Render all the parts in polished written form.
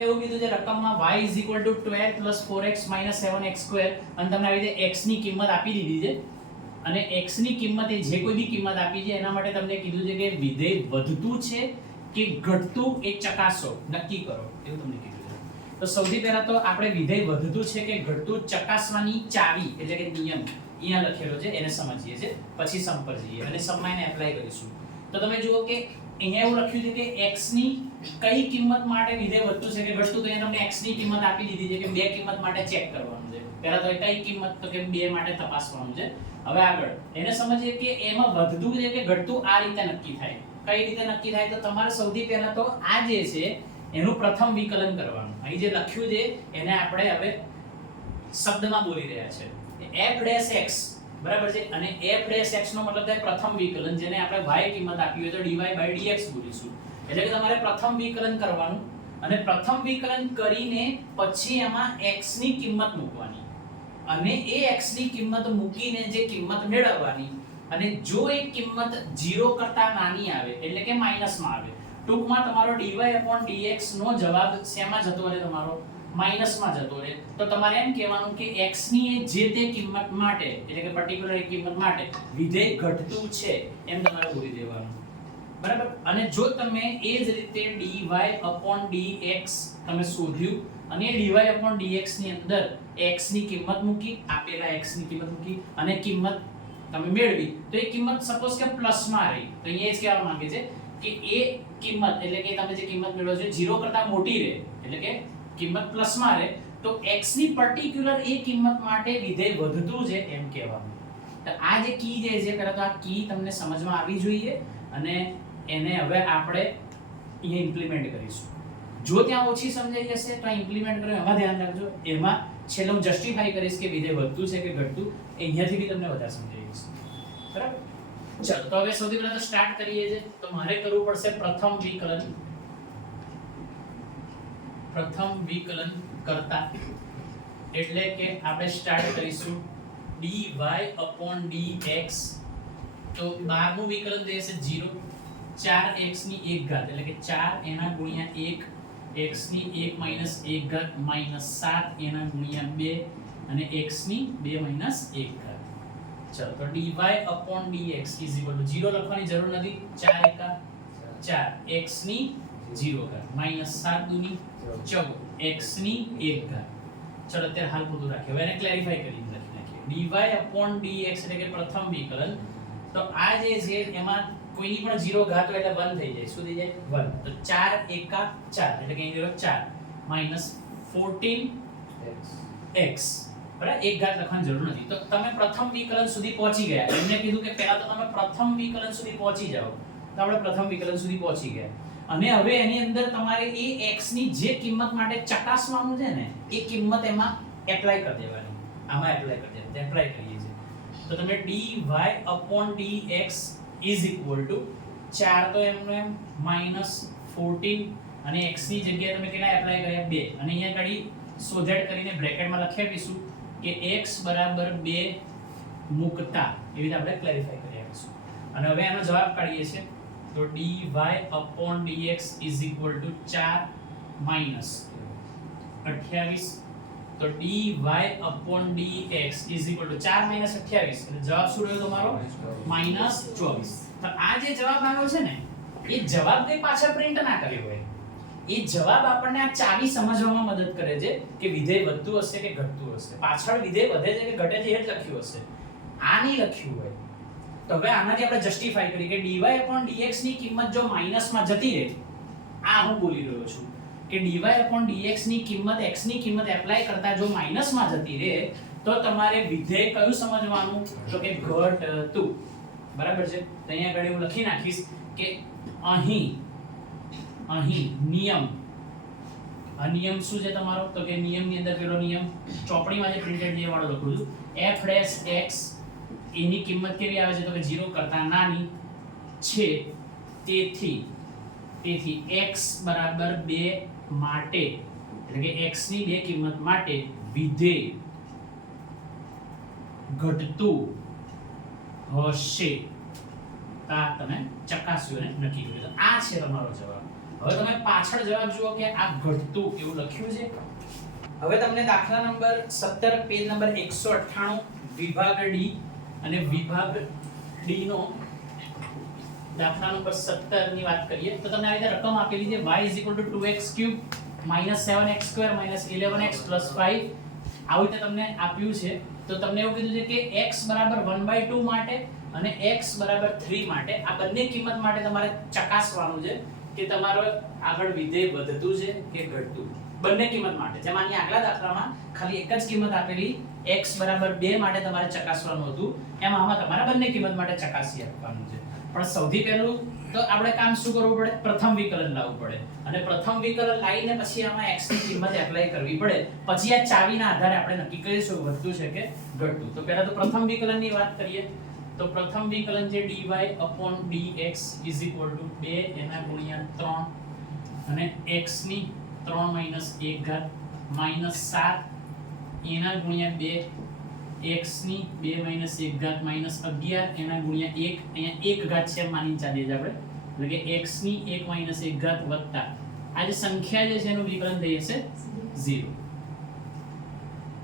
એવું કીધું છે રકમમાં y = 12 + 4x - 7x² અને તમને આવી રીતે x ની કિંમત આપી દીધી છે અને x ની કિંમત એ જે કોઈ બી કિંમત આપી છે એના માટે તમને કીધું છે કે વિધેય વધતું છે કે ઘટતું એ ચકાસો નક્કી કરો એવું તમને કીધું છે. તો સૌથી પહેલા તો આપણે વિધેય વધતું છે કે ઘટતું ચકાસવાની ચાવી એટલે કે નિયમ અહીંયા લખેલો છે એને સમજીએ છે પછી સમ પર જઈએ અને સમમાં એને એપ્લાય કરીશું. તો તમે જુઓ કે અહીંયા એવું લખ્યું છે કે x ની કઈ કિંમત માટે વિધેય વધતું છે કે ઘટતું, તો અહીંયા તમને x ની કિંમત આપી દીધી છે કે બે કિંમત માટે ચેક કરવાનું છે. પહેલા તો કઈ કિંમત, તો કે બે માટે તપાસવાનું છે. હવે આગળ એને સમજીએ કે એમાં વધતું છે કે ઘટતું આ રીતે નક્કી થાય. કઈ રીતે નક્કી થાય? તો તમારે સૌથી પહેલા તો આ જે છે એનું પ્રથમ વિકલન કરવાનું. અહીં જે લખ્યું છે એને આપણે હવે શબ્દમાં બોલી રહ્યા છે. f'(x) બરાબર છે અને f'(x) નો મતલબ થાય પ્રથમ વિકલન, જેને આપણે y કિંમત આપી હોય તો dy/dx બોલીશું. એટલે કે તમારે પ્રથમ વિકલન કરવાનું અને પ્રથમ વિકલન કરીને પછી એમાં x ની કિંમત મૂકવાની અને એ x ની કિંમત મૂકીને જે કિંમત મેળવવાની અને જો એ કિંમત 0 કરતા નાની આવે એટલે કે માઈનસમાં આવે, ટૂંકમાં તમારો dy/dx નો જવાબ શેમાં જતો રહે? તમારો માઈનસમાં જતો રહે. તો તમારે એમ કહેવાનું કે x ની જે તે કિંમત માટે એટલે કે પર્ટીક્યુલર એક કિંમત માટે વિધેય ઘટતું છે એમ તમારે બોલી દેવાનું. બરાબર. અને જો તમે એ જ રીતે dy/dx તમે શોધ્યું અને dy/dx ની અંદર x ની કિંમત મૂકી, આપેલા x ની કિંમત મૂકી અને કિંમત તમે મેળવી, તો એ કિંમત સપોઝ કે પ્લસમાં રહી, તો અહીંયા જ કહેવા માંગે છે કે એ કિંમત એટલે કે તમે જે કિંમત મેળવો છો 0 કરતા મોટી રહે એટલે કે કિંમત પ્લસમાં રહે, તો x ની પર્ટીક્યુલર એ કિંમત માટે વિધેય વધતું છે એમ કહેવાનું. તો આ જે કી જે છે પહેલા તો આ કી તમને સમજમાં આવી જોઈએ અને એને હવે આપણે અહીંયા ઇમ્પ્લિમેન્ટ કરીશું. જો ત્યાં ઓછી સમજાઈ જશે તો ઇમ્પ્લિમેન્ટ કરો એમાં ધ્યાન રાખજો. એમાં છેલ્લે હું જસ્ટિફાઈ કરીશ કે વિધેય વધતું છે કે ઘટતું, અહીંયાથી બી તમને વધારે સમજાઈ જશે. બરાબર. ચાલો તો હવે સૌથી પહેલા તો સ્ટાર્ટ કરીએ છે. તો મારે કરવું પડશે પ્રથમ વિકલન કરતા એટલે કે આપણે સ્ટાર્ટ કરીશું dy/dx. તો 12મું વિકલન દેશે 0, 4x ની 1 ઘાત એટલે કે 4 એના ગુણ્યા 1, x ની 1 - 1 ઘાત -7 એના ગુણ્યા 2 અને x ની 2 - 1 ઘાત. ચલો તો dy/dx = 0 લખવાની જરૂર નથી. 4 એકા 4, x ની 0 ઘાત -7 દુની 14, x ની 1 ઘાત. ચલો અત્યારે હાલ પૂરું રાખીએ. હવે એને ક્લેરિફાઈ કરી નાખીએ. dy/dx એટલે કે પ્રથમ વિકલન. તો આ જે છે એમાં કોઈની પણ 0 ઘાત હોય એટલે 1 થઈ જાય. શું થઈ જાય? 1. તો 4 એકા 4 એટલે કે અહીં 4 -14x. બરાબર. એક ઘાત લખવાની જરૂર નથી. તો તમે પ્રથમ વિકલન સુધી પહોંચી ગયા. એમને કીધું કે પહેલા તો તમે પ્રથમ વિકલન સુધી પહોંચી જાઓ. તો આપણે પ્રથમ વિકલન સુધી પહોંચી ગયા અને હવે એની અંદર તમારે એ x ની જે કિંમત માટે ચકાસવાનું છે ને એ કિંમત એમાં એપ્લાય કરી દેવાની. આમાં એપ્લાય કરી દેવાની. એપ્લાય કરીએ છીએ. તો તમે dy/dx = 4 તો એમનો એમ -14 અને x ની જગ્યાએ તમે કેટલા એપ્લાય કર્યા? 2 અને અહીંયા કડી સોધેડ કરીને બ્રેકેટમાં લખી આપીશું કે x = 2 મૂકતા એવી રીતે આપણે ક્લેરિફાઈ કરી આપીશું. અને હવે એનો જવાબ કાઢીએ છીએ. તો dy/dx = 4 - 28. તો dy/dx = 4 - 28 એટલે જવાબ શું રહ્યો તમારો? -24. તો આ જે જવાબ આવ્યો છે ને એ જવાબ કઈ પાછળ પ્રિન્ટ ના કર્યો હોય. એ જવાબ આપણને આ ચાવી સમજવામાં મદદ કરે છે કે વિધેય વધતું હશે કે ઘટતું હશે. પાછળ વિધેય વધે છે કે ઘટે છે એ જ લખ્યું હશે. આ નહીં લખ્યું હોય. તો હવે આનાથી આપણે જસ્ટિફાઈ કરી કે dy/dx ની કિંમત જો માઈનસમાં જતી રહે, આ હું બોલી રહ્યો છું કે dy/dx ની કિંમત x ની કિંમત એપ્લાય કરતા જો માઈનસમાં જતી રહે તો તમારે વિધેય કયું સમજવાનું? તો કે ઘટતું. બરાબર છે. તો અહીંયા આગળ હું લખી નાખીશ કે અહીં નિયમ. આ નિયમ શું છે તમારો? તો કે નિયમની અંદર પેલો નિયમ ચોપડીમાં જે પ્રિન્ટેડ જે વાળો લખું છું, f'(x) એની કિંમત કેવી આવે છે? તો કે 0 કરતા નાની છે. તેથી x = 2 માટે એટલે કે x ની 2 કિંમત માટે વિધેય ઘટતું હશે. આ તમે ચકાસ્યું અને નક્કી કર્યું. આ છે તમારો જવાબ. હવે તમે પાછળ જવાબ જુઓ કે આ ઘટતું એવું લખ્યું છે. હવે તમને દાખલા નંબર 17 પેજ નંબર 198 વિભાગ ડી અને વિભાગ ડી નો દાખલા નંબર 17 ની વાત કરીએ તો તમને આ રીતે રકમ આપેલી છે y 2x³ -7x² -11x + 5 આવી રીતે તમને આપ્યું છે. તો તમને એવું કીધું છે કે x = 1/2 માટે અને x = 3 માટે આ બંને કિંમત માટે તમારે ચકાસવાનું છે કે તમારો આગળ વિધેય વધતું છે કે ઘટતું. બંને કિંમત માટે જેમ આની આગલા દાખલામાં ખાલી એક જ કિંમત આપેલી x = 2 માટે તમારે ચકાસવાનું હતું એમ આમાં તમારે બંને કિંમત માટે ચકાસી આપવાનું છે. પણ સૌથી પહેલું તો આપણે કામ શું કરવું પડે? પ્રથમ વિકલન લાવવું પડે અને પ્રથમ વિકલન લાવીને પછી આમાં x ની કિંમત એપ્લાય કરવી પડે. પછી આ ચાવીના આધારે આપણે નક્કી કરીશું વધતું છે કે ઘટતું. તો પહેલા તો પ્રથમ વિકલનની વાત કરીએ તો પ્રથમ વિકલન છે dy/dx = 2 એના ગુણ્યા 3 અને x ની 3 - 1 ઘાત -7 એના ગુણ્યા 2 x ની 2 - 1 ઘાત -11 એના ગુણ્યા 1 અહીંયા 1 ઘાત છે માની ચાલીએ જ આપણે એટલે કે x ની 1 - 1 ઘાત વત્તા આ જે સંખ્યા જે છે એનું વિકલન થઈ જશે 0.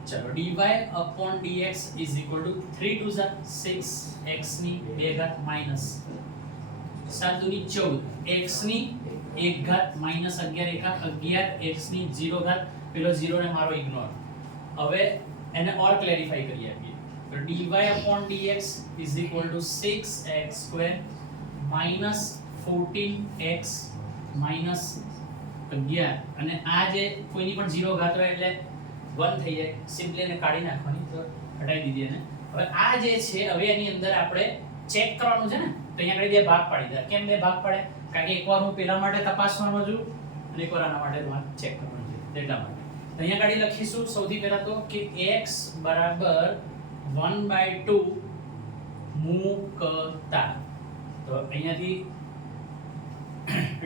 ચલો dy/dx = 3 * 6 x ની 2 ઘાત -7 * 14 x ની 1 ઘાત -11 એકા 11 x ની 0 ઘાત પેલો 0 ને મારો ઇગ્નોર. હવે એને ઓર ક્લેરિફાઈ કરી આપીએ તો dy/dx = 6x² -14x -11 અને આ જે કોઈની પણ 0 ઘાત હોય એટલે 1 થઈ જાય સિમ્પલી એને કાઢી નાખવાની તો હટાવી દીધી એને. હવે આ જે છે હવે એની અંદર આપણે ચેક કરવાનું છે ને તો અહીંયા આગળ બે ભાગ પાડી દીધા. કેમ બે ભાગ પાડે? કારણ કે એકવાર હું પેલા માટે તપાસવાનો છું અને એકવાર આના માટે ચેક કરવાનું છે એટલા માટે. તો અહીંયા આગળ લખીશું સૌથી પહેલા તો કે x = 1/2 મૂકતા તો અહીંયાથી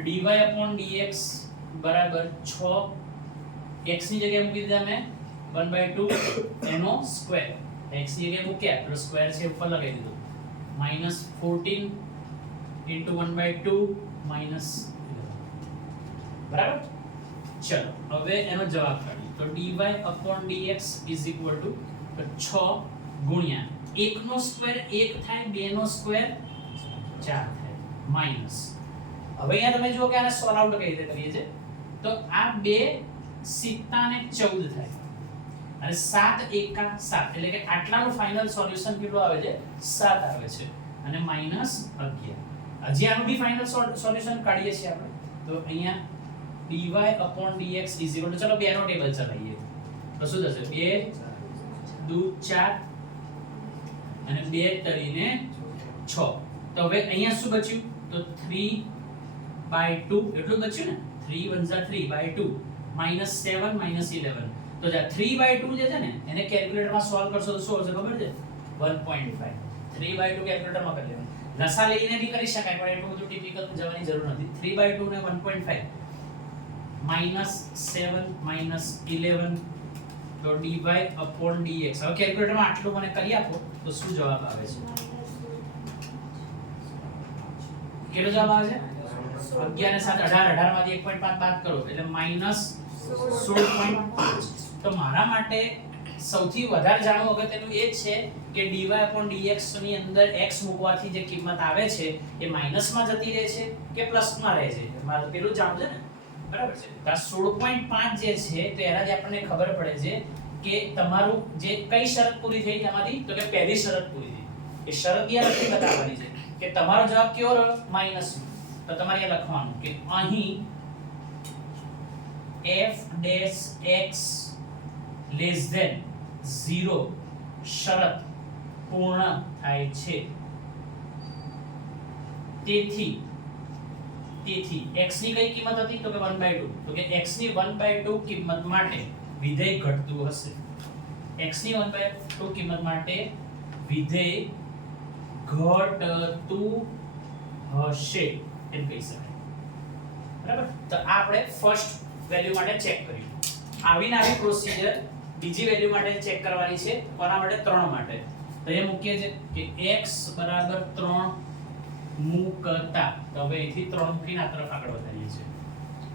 dy/dx = 6 x ની જગ્યાએ મૂકી દીધા મેં 1/2 એનો સ્ક્વેર x ની જગ્યાએ મૂક્યા તો સ્ક્વેર છે ઉપર લગાવી દીધું -14 * 1/2 -11 બરાબર. ચલો હવે એનો જવાબ કાઢીએ તો dy/dx = 6 ગુણ્યા 1 નો સ્ક્વેર 1 થાય 2 નો સ્ક્વેર 4 થાય માઈનસ. હવે અહીંયા તમે જુઓ કે આને સોલ્વ આઉટ કઈ રીતે કરીએ છે તો આ 2 7 ને 14 થાય અને 7 એકા 7 એટલે કે આટલાનું ફાઇનલ સોલ્યુશન કેટલું આવે છે 7 આવે છે અને -11. હજી આનું બી ફાઇનલ સોલ્યુશન કાઢીએ છીએ આપણે તો અહીંયા dy/dx = ચલો બે નો ટેબલ ચલાવીએ તો શું થશે 2 2 4 અને 2 તરીને 6. તો હવે અહીંયા શું બચ્યું તો 3/2 એટલું બચ્યું ને 3 * 1 = 3/2 -7 -11 તો જે 3/2 જે છે ને એને કેલ્ક્યુલેટરમાં સોલ્વ કરશો તો શું આવશે ખબર છે 1.5. 3/2 કેલ્ક્યુલેટરમાં કરી લેવાનું. લસા લઈને બી કરી શકાય પણ એટલું બધું ટિપિકલ જવાની જરૂર નથી. 3/2 ને 1.5 -7 -11 તો dy/dx. હવે કેલ્ક્યુલેટરમાં આટલું મને કરી આપો તો શું જવાબ આવે છે? કેટલો જવાબ આવે છે? 11 ને 7 18 18 માંથી 1.5 બાદ કરો એટલે -16.5. તો મારા માટે સૌથી વધારે જાણવું અગત્યનું એ છે કે dy/dx ની અંદર x મૂકવાથી જે કિંમત આવે છે એ માઈનસમાં જતી રહે છે કે પ્લસમાં રહે છે. મારે પેલું જાણવું છે ને બરાબર છે. તો આ 16.5 જે છે તો એનાથી આપણને ખબર પડે છે કે તમારું જે કઈ શરત પૂરી થઈ એમાંથી તો કે પહેલી શરત પૂરી થઈ. એ શરત યાદ બતાવવાની છે કે તમારો જવાબ કેવો રહ્યો માઈનસ. તો તમારે એ લખવાનું કે અહીં f(x) < 0 શરત પૂર્ણ થાય છે. તેથી x ની કઈ કિંમત હતી તો કે 1/2 તો કે x ની 1/2 કિંમત માટે વિધેય ઘટતું હશે. x ની 1/2 કિંમત માટે વિધેય ઘટતું હશે એમ કહી શકાય. બરાબર. તો આ આપણે ફર્સ્ટ વેલ્યુ માટે ચેક કર્યું. આવીને આવી પ્રોસિજર બીજી વેલ્યુ માટે ચેક કરવાની છે. કોના માટે? 3 માટે. તો એ મૂકીએ છે કે x = 3 મૂકતા. તો હવે અહીંથી 3 મૂકીને આ તરફ આગળ વધારીએ છીએ.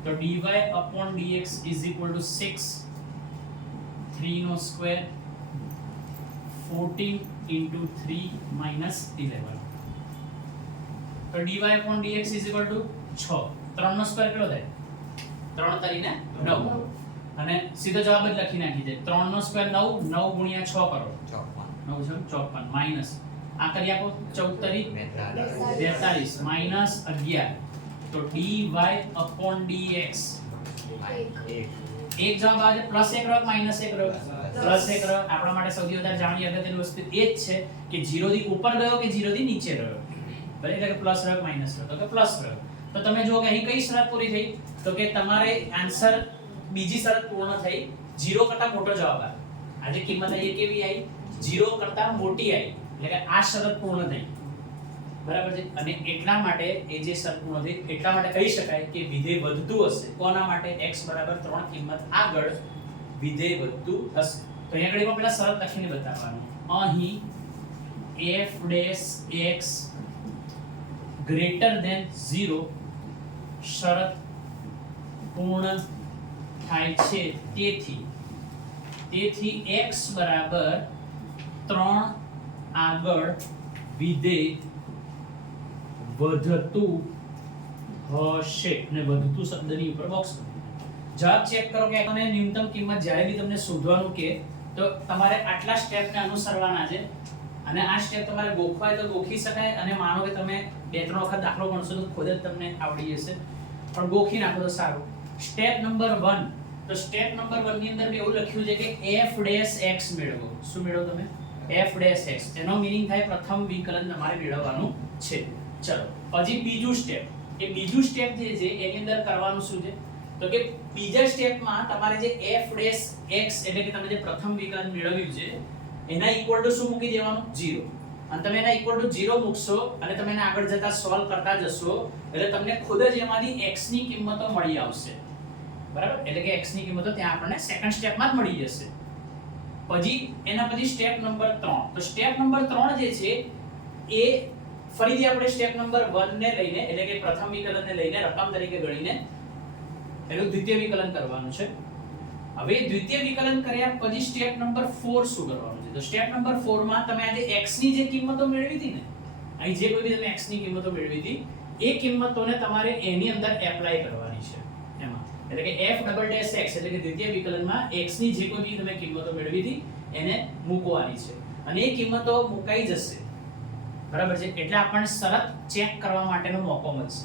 તો dy upon dx is equal to 6 3 નો સ્ક્વેર 14 into 3 minus 11. તો dy upon dx is equal to 6. 3 નો સ્ક્વેર કેટલો થાય? 3 તરીને 9. અને સીધો જવાબ જ લખી નાખી દે. 3 નો સ્ક્વેર 9, 9 ગુણ્યા 6 કરો. 9 છે 54 માઈનસ આ કરી આપો 14 તરી 42 માઈનસ 11. તો dy upon dx એક જવાબ આવે પ્લસ 1 રહ્યો માઈનસ 1 રહ્યો? પ્લસ 1 રહ્યો. આપણા માટે સૌથી વધારે જાણવાની અગત્યની વસ્તુ એ જ છે કે 0 થી ઉપર ગયો કે 0 થી નીચે રહ્યો. બરાબર, એટલે કે પ્લસ રહ્યો માઈનસ રહ્યો? તો કે પ્લસ રહ્યો. તો તમે જો કે અહીં કઈ શરત પૂરી થઈ? તો કે તમારે આન્સર બીજી શરત પૂર્ણ થઈ, 0 કરતા મોટો જવાબ આવે. આ જે કિંમત આવી એ કેવી આવી? 0 કરતા મોટી આવી. એટલે કે આ શરત પૂર્ણ થઈ. બરાબર છે? અને એટલા માટે એ જે શરત પૂર્ણ થઈ એટલા માટે કહી શકાય કે વિધેય વધતું હશે. કોના માટે? x બરાબર 3 કિંમત આગળ વિધેય વધતું હશે. તો અહીંયા આગળ પહેલા શરત લખીને બતાવવાનું. અહીં f dash x greater than 0 શરત પૂર્ણ થાય છે. તેથી x બરાબર 3 આગળ વિધેય વધતું હશે. અને વધતું શબ્દની ઉપર બોક્સ જવાબ ચેક કરો કે અને ન્યૂનતમ કિંમત જ્યારે બી તમને શોધવાનું કે તો તમારે આટલા સ્ટેપને અનુસરવાના છે. અને આ સ્ટેપ તમારે ગોખવા હોય તો ગોખી શકાય. અને માનો કે તમે 2-3 વખત દાખલો ગણશો તો ખુદ જ તમને આવડી જશે, પણ ગોખી નાખો તો સારું. Step number 1. તો સ્ટેપ નંબર 1 ની અંદર એવું લખ્યું છે કે f ડેશ x મેળવો. શું મેળવો તમે? f dash x. એનો મીનિંગ થાય પ્રથમ વિકલન તમારે મેળવવાનું છે. ચલો પછી બીજું સ્ટેપ. એ બીજું સ્ટેપ જે છે એની અંદર કરવાનું શું છે? તો કે બીજા સ્ટેપમાં તમારે જે f ડેશ x એટલે કે તમે જે પ્રથમ વિકલન મેળવ્યું છે એના ઇક્વલ ટુ શું મૂકી દેવાનું? 0. અને તમે એના ઇક્વલ ટુ 0 મૂકશો અને તમે એને આગળ જતા સોલ્વ કરતા જશો એટલે તમને ખુદ જ એમાંથી x ની કિંમતો મળી આવશે. બરાબર? એટલે કે x ની કિંમતો ત્યાં આપણને સેકન્ડ સ્ટેપમાં જ મળી જશે. પછી એના પછી સ્ટેપ નંબર 3. તો સ્ટેપ નંબર 3 જે છે એ ફરીથી આપણે સ્ટેપ નંબર 1 ને લઈને એટલે કે પ્રથમ વિકલનને લઈને રકમ તરીકે ગણીને એનું દ્વિતીય વિકલન કરવાનું છે. હવે દ્વિતીય વિકલન કર્યા પછી સ્ટેપ નંબર 4 શું કરવાનું છે? તો સ્ટેપ નંબર 4 માં તમે આજે x ની જે કિંમતો મેળવી હતી ને, અહીં જે કોઈ બી તમે x ની કિંમતો મેળવી હતી એ કિંમતોને તમારે એની અંદર એપ્લાય કરવાની છે એમાં. એટલે કે f ડબલ ડેશ x એટલે કે દ્વિતીય વિકલનમાં x ની જે કોઈ બી તમે કિંમતો મેળવી હતી એને મૂકવાની છે. અને એ કિંમતો મુકાઈ જશે. બરાબર છે? એટલે આપણને શરત ચેક કરવા માટેનો મોકો મળશે.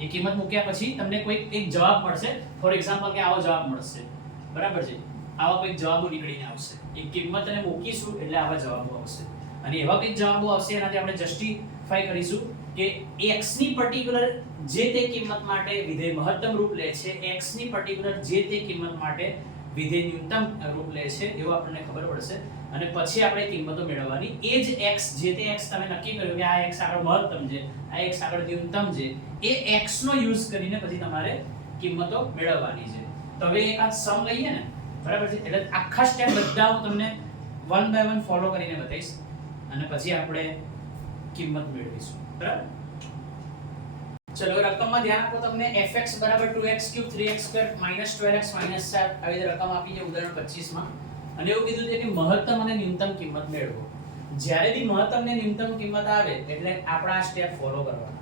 એ કિંમત મૂક્યા પછી તમને કોઈ એક જવાબ મળશે. ફોર એક્ઝામ્પલ કે આવો જવાબ મળશે. બરાબર છે? આવા કોઈ જવાબો નીકળીને આવશે. એ કિંમતને મૂકીશું એટલે આવા જવાબો આવશે. અને એવા કંઈક જવાબો આવશે એનાથી આપણે જસ્ટિફાઈ કરીશું કે x ની પર્ટિક્યુલર જે તે કિંમત માટે વિધેય મહત્તમ રૂપ લે છે, x ની પર્ટિક્યુલર જે તે કિંમત માટે વિધેય ન્યૂનતમ રૂપ લે છે એવું આપણને ખબર પડશે. અને પછી આપણે કિંમતો મેળવવાની. એ જ x જે તે x તમે નક્કી કર્યું કે આ x આગળ મહત્તમ છે, આ x આગળ ન્યૂનતમ છે, એ x નો યુઝ કરીને પછી તમારે કિંમતો મેળવવાની છે. તો હવે એક આ સમ લઈએ ને, બરાબર છે? એટલે આખા સ્ટેપ બધા હું તમને 1 બાય 1 ફોલો કરીને બતાવીશ અને પછી આપણે કિંમત મેળવીશું. બરાબર? ચલો રકમમાં ધ્યાન આપો. તમને fx 2x3 3x2 12x 4 આવી રીતે રકમ આપી છે ઉદાહરણ 25 માં. અને એવું કીધું છે કે મહત્તમ અને ન્યૂનતમ કિંમત મેળવો. જ્યારે બી મહત્તમ ને ન્યૂનતમ કિંમત આવે એટલે આપણે આ સ્ટેપ ફોલો કરવાના.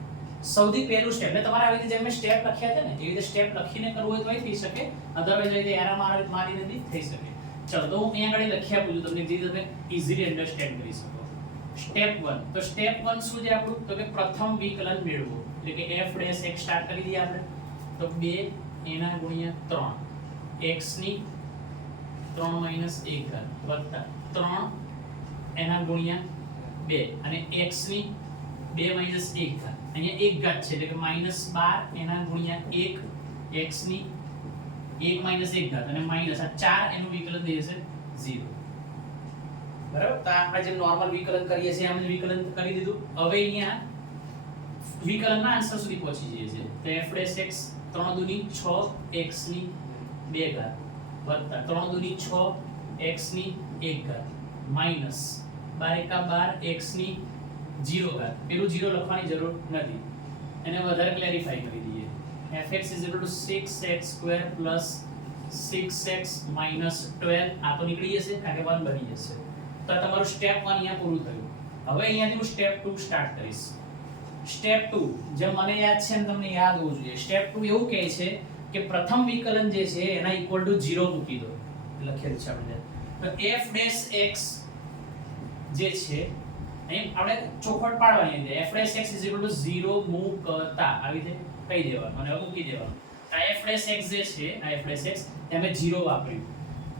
સૌથી પહેલું સ્ટેપ એટલે તમારે આવી રીતે જેમ મેં સ્ટેપ લખ્યા છે ને એવી રીતે સ્ટેપ લખીને કરવું હોય તોય થઈ શકે, અધરવાઇઝ આવી રીતે એરા મારીને બી થઈ શકે. ચલો તો હું અહીંયા આગળ લખી આપું છું તમને જે તમે ઈઝીલી અન્ડરસ્ટેન્ડ કરી શકો. સ્ટેપ 1. તો સ્ટેપ 1 શું છે આપણું? તો કે પ્રથમ વિકલન મેળવો. એટલે કે f ડેશ x સ્ટાર્ટ કરી દઈએ આપણે. તો 2 એના ગુણ્યા 3 x ની 3 માઈનસ 1 ઘાત વત્તા 3 એના ગુણ્યા 2 અને x ની 2 માઈનસ 1 ઘાત. અહીંયા 1 ઘાત છે એટલે કે માઈનસ 12 એના ગુણ્યા 1 x ની 1 માઈનસ 1 ઘાત અને માઈનસ આ 4 એનું વિકલન થઈ જશે 0. બરાબર? તો આપણે જે નોર્મલ વિકલન કરીએ છીએ એમ જ વિકલન કરી દીધું. હવે અહીંયા વિકલનના આન્સર સુધી પહોંચી જઈએ છીએ. તો f ડેશ x 3 દુની 6 x ની 2 ઘાત વત્તા 3 દુની 6 x ની 1 ઘાત માઈનસ 12 એકા 12 x ની 0 ઘાત. પેલું 0 લખવાની જરૂર નથી, એને વધારે ક્લેરિફાઈ કરી દઈએ. fx = 6x² + 6x - 12 આ તો નીકળી જશે કારણ કે 1 બની જશે. તો આ તમારું સ્ટેપ 1 અહીંયા પૂરું થયું. હવે અહીંયાથી હું સ્ટેપ 2 સ્ટાર્ટ કરીશ. સ્ટેપ 2 જે મને યાદ છે ને તમને યાદ હોવું જોઈએ. સ્ટેપ 2 એવું કહે છે કે પ્રથમ વિકલન જે છે એના ઇક્વલ ટુ 0 મૂકી દો. લખેલ છે આપણે તો f' x જે છે અહીં આપણે ચોખવટ પાડવાની છે. f' x = 0 મૂકતા આવી રીતે કહી દેવાનું અને હવે મૂકી દેવાનું. આ f' x જે છે આ f' x અમે 0 વાપર્યું.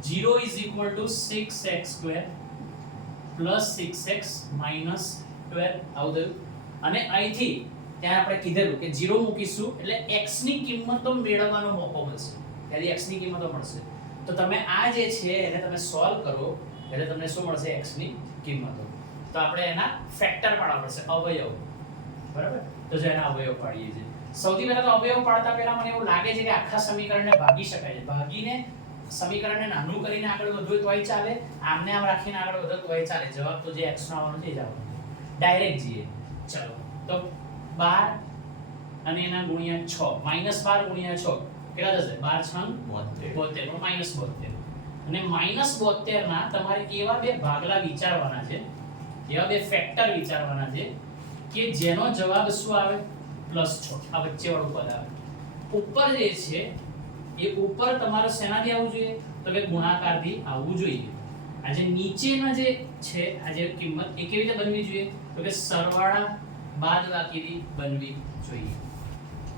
0 = 6x² + 6x - 12 આવું થયું. અને અહીંથી ત્યાં આપણે કીધેલું કે 0 મૂકીશું એટલે x ની કિંમતો મેળવવાનો મોકો મળશે. ત્યારે x ની કિંમતો મળશે. તો તમે આ જે છે એને તમે સોલ્વ કરો એટલે તમને શું મળશે x ની કિંમતો. તો આપણે એના ફેક્ટર પાડવા પડશે અવયવ. બરાબર? તો જો એના અવયવ પાડીએ છીએ. સૌથી પહેલા તો અવયવ પાડતા પહેલા મને એવું લાગે છે કે આખા સમીકરણને ભાગી શકાય છે. ભાગીને સમીકરણને નાનું કરીને આગળ વધવું તોય ચાલે, આમને આમ રાખીને આગળ વધો તોય ચાલે. જવાબ તો જે x નો આવવાનો છે જ આવવાનો. ડાયરેક્ટ જઈએ. ચલો તો 12 અને એના ગુણ્યા 6 -12 ગુણ્યા 6 કેટલા થશે? 12 6 72 -72 અને -72 ના તમારે એવા બે ભાગલા વિચારવાના છે, એવા બે ફેક્ટર વિચારવાના છે કે જેનો જવાબ શું આવે? +6. આ વચ્ચે વાળું પદ આવે. ઉપર જે છે એ ઉપર તમારે શેનાથી આવવું જોઈએ? તો કે ગુણાકારથી આવવું જોઈએ. આ જે નીચેના જે છે આ જે કિંમત એ કેવી રીતે બનવી જોઈએ? તો કે સરવાળા બાદબાકીથી બનવી જોઈએ.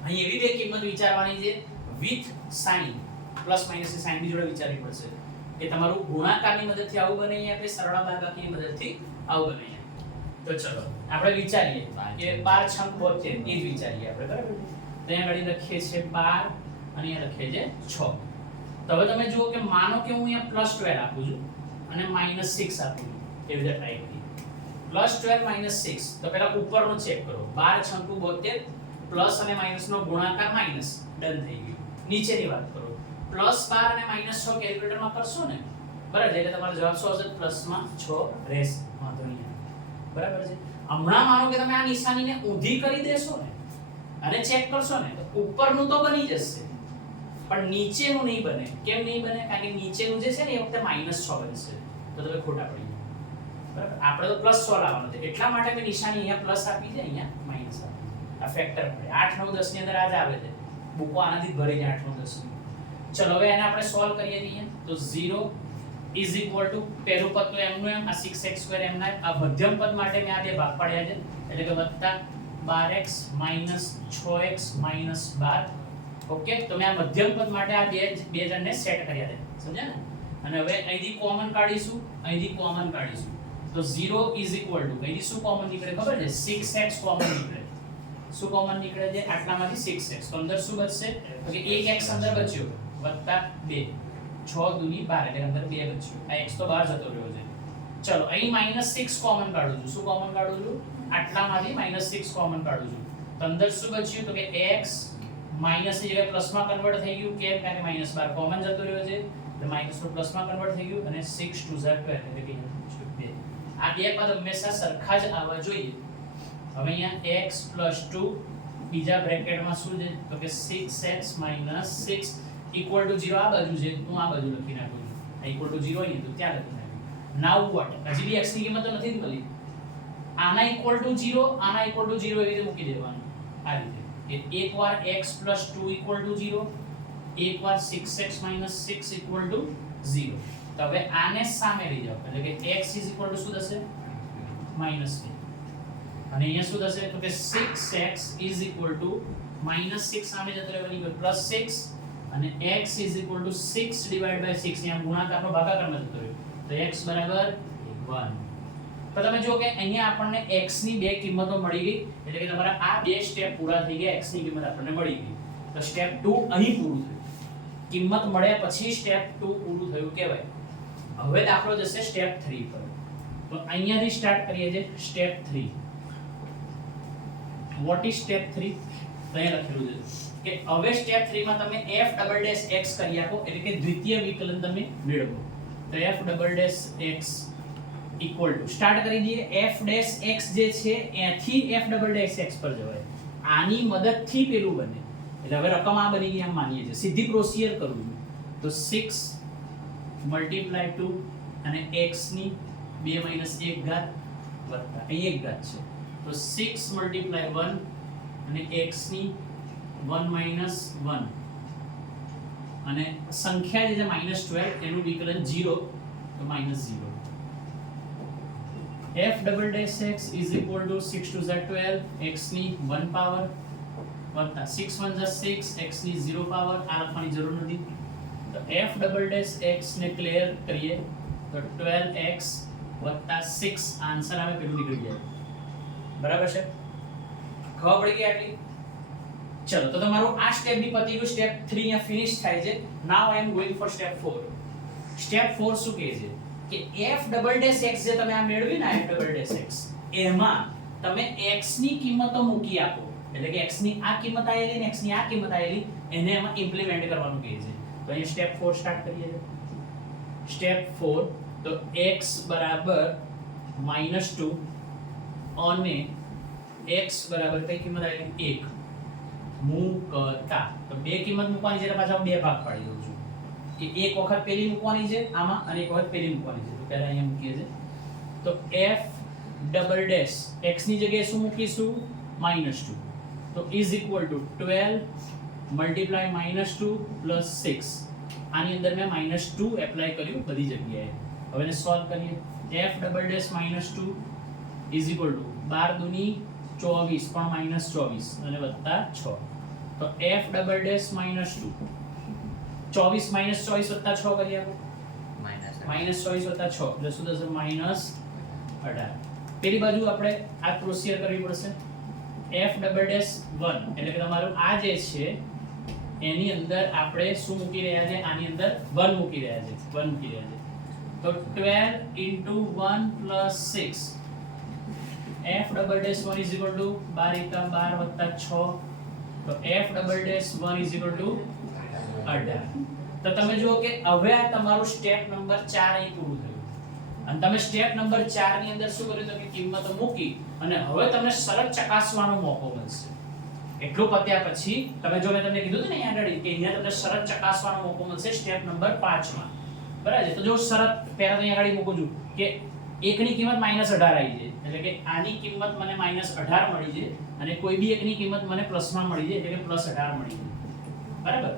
અહીં એવી બે કિંમત વિચારવાની છે વિથ સાઇન, પ્લસ માઈનસ ની સાઇન ની જોડે વિચારવી પડશે કે તમારું ગુણાકારની મદદથી આવું બને અહીંયા કે સરવાળા બાદબાકીની મદદથી આવું બને અહીંયા. તો ચલો આપણે વિચારીએ કે 12 6 72 એ જ વિચારીએ આપણે. બરાબર? તો અહીંયા ઘડી લખીએ છે 12 અને અહીંયા લખીએ છે 6. તો હવે તમે જુઓ કે માનો કે હું અહીંયા +12 આપું છું અને -6 આપું છું. એવી રીતે ટ્રાય કરીએ. +12 - 6 તો પહેલા ઉપરનો ચેક કરો. 12 6 72 પ્લસ અને માઈનસ નો ગુણાકાર માઈનસ ડન થઈ ગયું. નીચેની વાત કરો. +12 અને -6 કેલ્ક્યુલેટરમાં કરશો ને બરાબર એટલે તમારો જવાબ શું આવશે? પ્લસમાં 6 રહેશે. વાંધો નહીં. બરાબર છે? હમણાં માનો કે તમે આ નિશાનીને ઊંધી કરી દેશો ને અને ચેક કરશો ને તો ઉપરનું તો બની જશે પણ નીચેનું નહીં બને. કેમ નહીં બને? કારણ કે નીચેનું જે છે ને એ વખતે -6 બનશે. તો તમે ખોટા પડી ગયા. બરાબર? આપણે તો +6 લાવવાનો છે એટલા માટે મેં નિશાની અહીંયા પ્લસ આપી છે, અહીંયા માઈનસ આપી. આ ફેક્ટર પડે 8 9 10 ની અંદર આ જ આવે છે. બુકો આનાથી ભરી જાય 8 9 10 ની. ચલો હવે એને આપણે સોલ્વ કરીએ છીએ. તો 0 ઇઝ ઇક્વલ ટુ પહેલું પદ તો એમનું એમ, આ 6x² એમના આ મધ્યમ પદ માટે મેં આ બે ભાગ પાડ્યા છે એટલે કે વત્તા 12x - 6x - 12. ઓકે? તો મેં આ મધ્યમ પદ માટે આ બે જણને સેટ કર્યા છે. સમજ્યા ને? અને હવે અહીંથી કોમન કાઢીશું, અહીંથી કોમન કાઢીશું. તો 0 ઇઝ ઇક્વલ ટુ અહીંથી શું કોમન નીકળે ખબર છે? 6x કોમન નીકળે. શું કોમન નીકળે છે? આટલામાંથી 6x. તો અંદર શું બચશે? તો કે 1x અંદર બચ્યો વત્તા 2 6 દૂની 12 એટલે અંદર 2 બચ્યું. આ x તો બહાર જતો રહ્યો છે. ચલો અહીં -6 કોમન કાઢું છું. શું કોમન કાઢું છું? આટલામાંથી -6 કોમન કાઢું છું. તો અંદર શું બચ્યું? તો કે x માઈનસ ની જગ્યાએ પ્લસમાં કન્વર્ટ થઈ ગયું. કેમ? કારણ કે -12 કોમન જતો રહ્યો છે એટલે માઈનસ નું પ્લસમાં કન્વર્ટ થઈ ગયું અને 6 2 12 એટલે કે 2. આ બે પદ હંમેશા સરખા જ આવવા જોઈએ. હવે અહીંયા x + 2 બીજા બ્રેકેટમાં શું છે? તો કે 6x - 6 ઇક્વલ ટુ 0 આ બાજુ છે. હું આ બાજુ લખી નાખું છું. આ ઇક્વલ ટુ 0 અહીં તો ત્યાં લખી નાખ્યું. નાઉ વોટ? હજી બી x ની કિંમત તો નથી જ મળી. આના ઇક્વલ ટુ 0 આના ઇક્વલ ટુ 0 એવી રીતે મૂકી દેવાનું. આ રીતે કે એકવાર x + 2 ઇક્વલ ટુ 0 એકવાર 6x - 6 ઇક્વલ ટુ 0. તો હવે આને સામે લઈ જાઓ એટલે કે x ઇક્વલ ટુ શું થશે? -2 અને અહીંયા શું થશે? તો કે 6x ઇક્વલ ટુ -6 સામે જતો રહેવાની +6 અને x 6 / 6 ને આમ ગુણાકારનો ભાગાકારમાં જતો રહ્યો તો x = 1. તો તમે જો કે અહીંયા આપણને x ની બે કિંમતો મળી ગઈ એટલે કે તમારા આ બે સ્ટેપ પૂરા થઈ ગયા. x ની કિંમત આપણને મળી ગઈ. તો સ્ટેપ 2 અહીં પૂરું થયું. કિંમત મળ્યા પછી સ્ટેપ 2 પૂરું થયું કહેવાય. હવે દાખલો જશે સ્ટેપ 3 પર. તો અહીંયાથી સ્ટાર્ટ કરીએ છીએ સ્ટેપ 3. What is step 3? તો અહીંયા લખેલું છે કે હવે સ્ટેપ 3 માં તમે f'(x) કરી આપો એટલે કે દ્વિતીય વિકલન તમે મેળવો. તો f'(x) ઇક્વલ ટુ સ્ટાર્ટ કરી દઈએ. f'(x) જે છે અહીંથી f'(x) પર જવાય. આની મદદથી પેલું બને એટલે હવે રકમ આ બની ગઈ, આમ માનીએ છીએ, સીધી પ્રોસિજર કરું છું. તો 6 × 2 અને x ની 2 - 1 ઘાત વત્તા અહીં 1 ઘાત છે, તો 6 × 1 અને x ની 1 - 1 અને સંખ્યા જે છે -12 એનું વિકલન 0, તો -0. f double dash x is equal to 6 2 12 x ની 1 પાવર વત્તા 6 1 6 x ની 0 પાવર, આ લખવાની જરૂર નથી. તો f ડબલ ડેશ x ને ક્લિયર કરીએ તો 12x વત્તા 6 આન્સર આવે પેલું નીકળી જાય. બરાબર છે, ખબર પડી ગઈ આટલી? ચલો તો તમારું આ સ્ટેપ બી પતી ગયું. સ્ટેપ 3 અહીંયા ફિનિશ થાય છે. Now I am going for step 4. Step 4 શું કહે છે કે f ડબલ ડેશ x જે તમે આ મેળવી ને f ડબલ ડેશ x, એમાં તમે x ની કિંમતો મૂકી આપો, એટલે કે x ની આ કિંમત આયેલી ને x ની આ કિંમત આયેલી, એને એમાં ઇમ્પ્લિમેન્ટ કરવાનું કહે છે. તો અહીં સ્ટેપ 4 સ્ટાર્ટ કરીએ. સ્ટેપ 4, તો x બરાબર -2 અને x બરાબર કઈ કિંમત આવેલી 1 મૂકતા, તો બે કિંમત મૂકવાની છે એટલે પાછા બે ભાગ પાડી દઉં છું કે એક વખત પેલી મૂકવાની છે આમાં અને એક વખત પેલી મૂકવાની છે. તો પહેલા અહીંયા મૂકીએ છે. તો f ડબલ ડેશ x ની જગ્યાએ શું મૂકીશું? -2. તો ઇઝ ઇક્વલ ટુ 12 × -2 + 6. આની અંદર મેં -2 એપ્લાય કર્યું બધી જગ્યાએ. હવે એને સોલ્વ કરીએ. f double dash -2 is equal to 12 દુની 24 પણ -24 અને વત્તા 6. તો f ડબલ ડેશ -2 24 -24 વત્તા 6 કરી આપો. -24 વત્તા 6 એટલે શું થશે? -18. પેલી બાજુ આપણે આ પ્રોસિજર કરવી પડશે. f ડબલ ડેશ 1 એટલે કે તમારું આ જે છે એની અંદર આપણે શું મૂકી રહ્યા છે? આની અંદર 1 મૂકી રહ્યા છે. 1 મૂકી રહ્યા છે. તો 12 × 1 + 6 f ડબલ ડેશ 1 = 12 × 12 વત્તા 6. તો f ડબલ ડેશ 1 = 18. તો તમે જુઓ કે હવે આ તમારું સ્ટેપ નંબર 4 અહીં પૂરું થયું. અને તમે સ્ટેપ નંબર 4 ની અંદર શું કર્યું? તો કે કિંમતો મૂકી અને હવે તમને શરત ચકાસવાનો મોકો મળશે. એટલું પત્યા પછી તમે જો મેં તમને કીધું હતું ને અહીંયા આગળ કે અહીંયા તમને શરત ચકાસવાનો મોકો મળશે સ્ટેપ નંબર 5 માં. બરાબર છે? તો જો શરત પહેલા તો અહીંયા આગળ મૂકું છું કે 1 ની કિંમત -18 આવી છે, એટલે કે આની કિંમત મને -18 મળી છે અને કોઈ બી એકની કિંમત મને પ્લસમાં મળી છે, એટલે કે +18 મળી છે. બરાબર?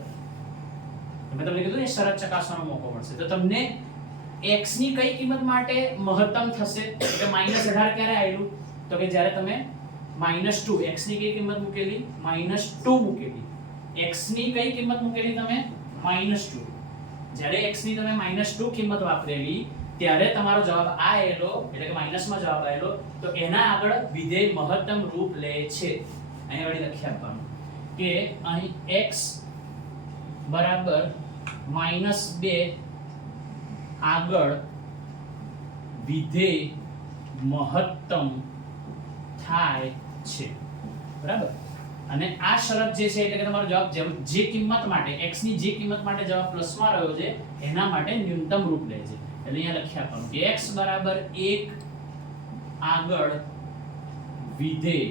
મેં તમને કીધું ને શરત ચકાસવાનો મોકો મળશે. તો તમને x ની કઈ કિંમત માટે મહત્તમ થશે? એટલે -18 ક્યારે આવેલું? તો કે જ્યારે તમે -2 x ની કઈ કિંમત મૂકેલી? -2 મૂકેલી. x ની કઈ કિંમત મૂકેલી તમે? -2. જ્યારે x ની તમે -2 કિંમત વાપરેલી ત્યારે તમારો જવાબ આ આયેલો, એટલે કે માઈનસમાં જવાબ આયેલો, તો એના આગળ વિધેય મહત્તમ રૂપ લે છે. અહીંયા વળી લખી આપવાનું કે અહીં x બરાબર -2 આગળ વિધેય મહત્તમ થાય છે. બરાબર? અને આ શરત જે છે એટલે કે તમારો જવાબ જે કિંમત માટે x ની જે કિંમત માટે જવાબ પ્લસમાં રહ્યો છે એના માટે ન્યૂનતમ રૂપ લે છે. એટલે અહીંયા લખી આપવાનું કે x બરાબર 1 આગળ વિધેય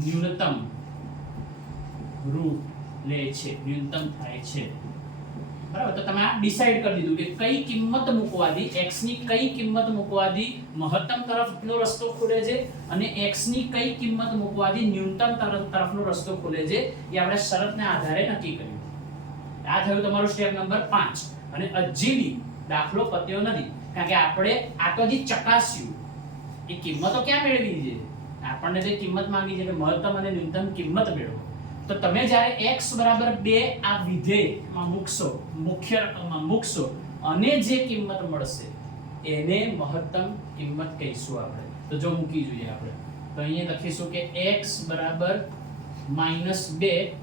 ન્યૂનતમ રૂપ લે છે, ન્યૂનતમ થાય છે. બરાબર? તો તમે આ ડિસાઈડ કરી દીધું કે કઈ કિંમત મૂકવાથી x ની કઈ કિંમત મૂકવાથી મહત્તમ તરફનો રસ્તો ખુલે છે અને x ની કઈ કિંમત મૂકવાથી ન્યૂનતમ તરફનો રસ્તો ખુલે છે, એ આપણે શરતના આધારે નક્કી કર્યું. આ થયું તમારું સ્ટેપ નંબર 5. અને હજી બી દાખલો પત્યો નથી, કારણ કે આપણે આ તો હજી ચકાસ્યું એ કિંમતો ક્યાં મેળવી છે. આપણને જે કિંમત માંગી છે કે મહત્તમ અને ન્યૂનતમ કિંમત મેળવો. તો તમે જ્યારે x બરાબર 2 આ વિધેયમાં મૂકશો, મુખ્ય રકમમાં મૂકશો અને જે કિંમત મળશે એને મહત્તમ કિંમત કહીશું આપણે. તો જો મૂકી જોઈએ આપણે, તો અહીંયા લખીશું કે x બરાબર -2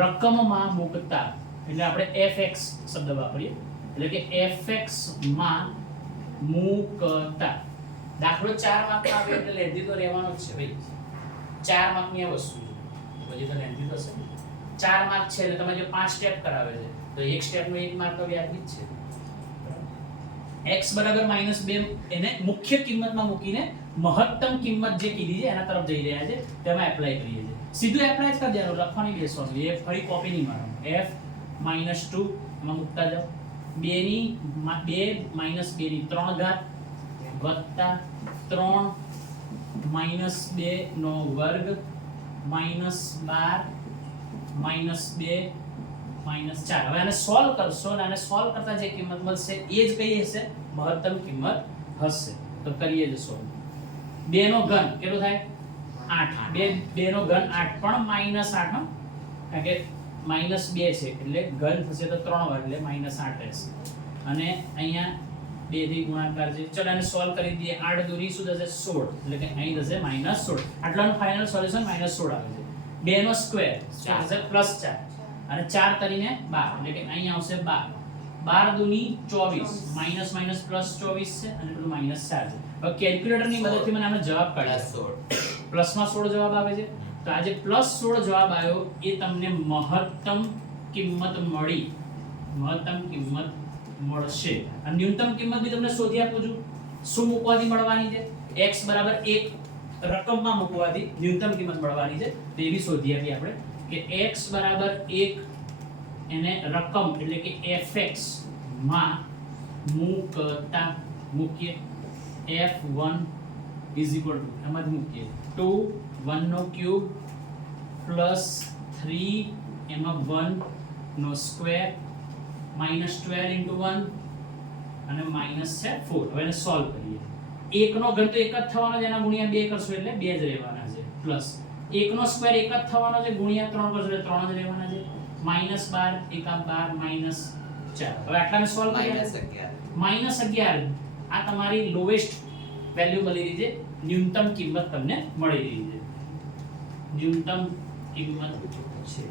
રકમમાં મૂકતા, એટલે આપણે fx શબ્દ વાપરીએ, એટલે કે fx માં મૂકતા. દાખલો 4 માર્કનો આવે એટલે લેન્ધી તો રહેવાનો જ છે ભાઈ. 4 માર્કની આ વસ્તુ છે, પછી તો લેન્ધી થશે. 4 માર્ક છે એટલે તમે જે 5 સ્ટેપ કરાવે છે તો એક સ્ટેપનો 1 માર્ક તો વ્યાજબી જ છે. x બરાબર -2 એને મુખ્ય કિંમતમાં મૂકીને મહત્તમ કિંમત જે કીધી છે એના તરફ જઈ રહ્યા છે, તેમાં એપ્લાય કરીએ છીએ. સીધું એપ્લાય જ કરી દેવાનું, લખવાની બેસવાનું, એ ફરી કોપી નહીં મારવાનું. f -2 માં મૂકતા જાઓ, 2 ની 2 - 2 ની 3 ઘાત વત્તા 3 - 2 નો વર્ગ -12 -2 -4. હવે આને સોલ્વ કરશો અને આને સોલ્વ કરતા જે કિંમત મળશે એ જ કઈ હશે? મહત્તમ કિંમત હશે. તો કરીએ જો સોલ્વ. 2 નો ઘન કેટલો થાય? 8. 2 નો ઘન 8 પણ -8 હો, કારણ કે -2 છે એટલે ઘન થશે તો 3 વાર એટલે -8 રહેશે. અને અહીંયા 2 થી ગુણાકાર છે. ચલો આને સોલ્વ કરી દઈએ. 8 દૂની શું થશે? 16, એટલે કે અહીં થશે -16. આટલાનું ફાઇનલ સોલ્યુશન -16 આવે છે. 2 નો સ્ક્વેર શું થશે? +4 અને 4 તરીને 12, એટલે કે અહીં આવશે 12. 12 દૂની 24, માઇનસ +24 છે અને પેલું -4 છે. હવે કેલ્ક્યુલેટરની મદદથી મને આનો જવાબ કાઢી પ્લસમાં 16 જવાબ આવે છે. તો આ જે +16 જવાબ આવ્યો એ તમને મહત્તમ કિંમત મળી, મહત્તમ કિંમત મળશે. અને ન્યૂનતમ કિંમત બી તમને શોધી આપું છું. શું મૂકવાથી મળવાની છે? x બરાબર 1 રકમમાં મૂકવાથી ન્યૂનતમ કિંમત મળવાની છે. તો એ બી શોધી આપીએ આપણે કે x બરાબર 1 એને રકમ એટલે કે fx માં મૂકીએ. f1 = એમાં જ મૂકીએ 2 1 નો ક્યુબ પ્લસ 3 એમાં 1 નો સ્ક્વેર -12 * 1 અને માઈનસ છે 4. હવે એને સોલ્વ કરીએ. 1 નો ઘન તો એક જ થવાનો છે, એના ગુણ્યા 2 કરશો એટલે 2 જ રહેવાના છે. પ્લસ 1 નો સ્ક્વેર એક જ થવાનો છે, ગુણ્યા 3 કરશો એટલે 3 જ રહેવાના છે. -12 * 12 -4. હવે આટલાને સોલ્વ કરીએ. -11 આ તમારી લોએસ્ટ વેલ્યુ મળી રહી છે, ન્યૂનતમ કિંમત તમને મળી રહી છે. ન્યૂનતમ કિંમત છે